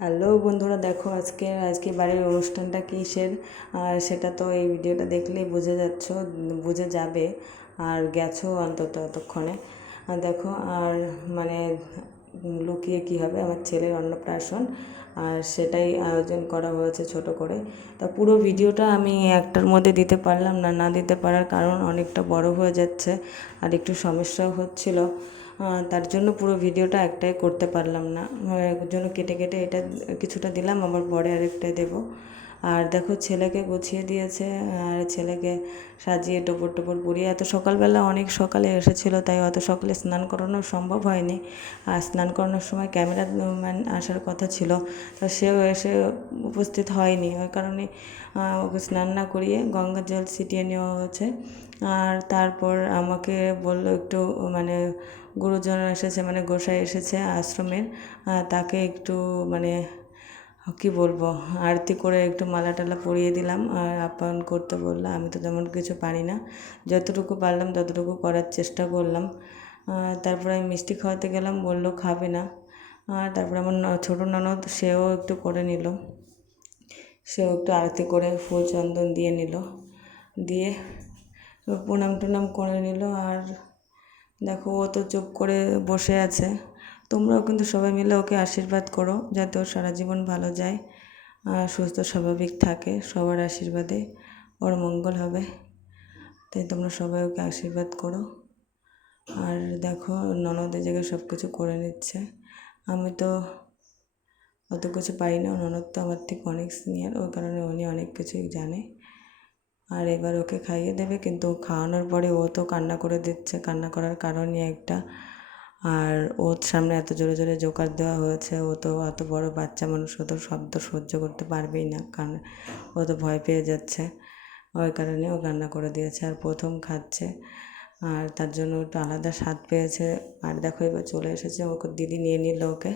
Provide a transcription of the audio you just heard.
Hello বন্ধুরা, দেখো আজকে বাড়ির অনুষ্ঠানটা কিসের, আর সেটা তো এই ভিডিওটা দেখলেই বুঝে যাবে। আর গেছো অন্তত ততক্ষণে। আর দেখো, আর মানে লুকিয়ে কি হবে, আমার ছেলের অন্নপ্রাশন, আর সেটাই আয়োজন করা হয়েছে ছোট করে। তা পুরো ভিডিওটা আমি একটার মধ্যে দিতে পারলাম না, না দিতে পারার কারণ অনেকটা বড় হয়ে যাচ্ছে আর একটু সমস্যাও হচ্ছিল। তার জন্য পুরো ভিডিওটা একটাই করতে পারলাম না, ওর জন্য কেটে কেটে এটা কিছুটা দিলাম, আবার পরে আরেকটা দেবো। আর দেখো, ছেলেকে গুছিয়ে দিয়েছে, আর ছেলেকে সাজিয়ে টোপর টোপর পরিয়ে, এত সকালবেলা অনেক সকালে এসেছিলো, তাই অত সকালে স্নান করানো সম্ভব হয়নি। আর স্নান করানোর সময় ক্যামেরাম্যান আসার কথা ছিল, তা সেও এসে উপস্থিত হয়নি। ওই কারণে ওকে স্নান না করিয়ে গঙ্গার জল ছিটিয়ে নেওয়া হয়েছে। আর তারপর আমাকে বললো একটু, মানে গুরুজন এসেছে, মানে গোসাই এসেছে আশ্রমের, তাকে একটু মানে কী বলবো, আরতি করে একটু মালা টালা পরিয়ে দিলাম আর আপ্যায়ন করতে বললো। আমি তো তেমন কিছু পারি না, যতটুকু পারলাম ততটুকু করার চেষ্টা করলাম। তারপরে আমি মিষ্টি খাওয়াতে গেলাম, বললো খাবে না। আর তারপরে আমার ছোটো ননদ, সেও একটু করে নিল, সেও একটু আরতি করে ফুল চন্দন দিয়ে নিল, দিয়ে প্রণাম টনাম করে নিল। আর দেখো, ও তো চুপ করে বসে আছে। তোমরাও কিন্তু সবাই মিলে ওকে আশীর্বাদ করো, যাতে ওর সারা জীবন ভালো যায়, সুস্থ স্বাভাবিক থাকে। সবার আশীর্বাদে ওর মঙ্গল হবে, তাই তোমরা সবাই ওকে আশীর্বাদ করো। আর দেখো, ননদের জায়গায় সব কিছু করে নিচ্ছে। আমি তো অত কিছু পারি না, ননদ তো আমার থেকে অনেক সিনিয়র, ওই কারণে উনি অনেক কিছুই জানে। আর এবার ওকে খাইয়ে দেবে, কিন্তু খাওয়ানোর পরে ও তো কান্না করে দিচ্ছে। কান্না করার কারণই একটা, আর ওর সামনে এত জোরে জোরে জোকার দেওয়া হয়েছে। ও তো এত বড় বাচ্চা মানুষ, ও তো শব্দ সহ্য করতে পারবেই না, কারণ ও তো ভয় পেয়ে যাচ্ছে। ওই কারণে ও কান্না করে দিয়েছে, আর প্রথম খাচ্ছে, আর তার জন্য একটু আলাদা স্বাদ পেয়েছে। আর দেখো, এবার চলে এসেছে, ওকে দিদি নিয়ে নিল ওকে।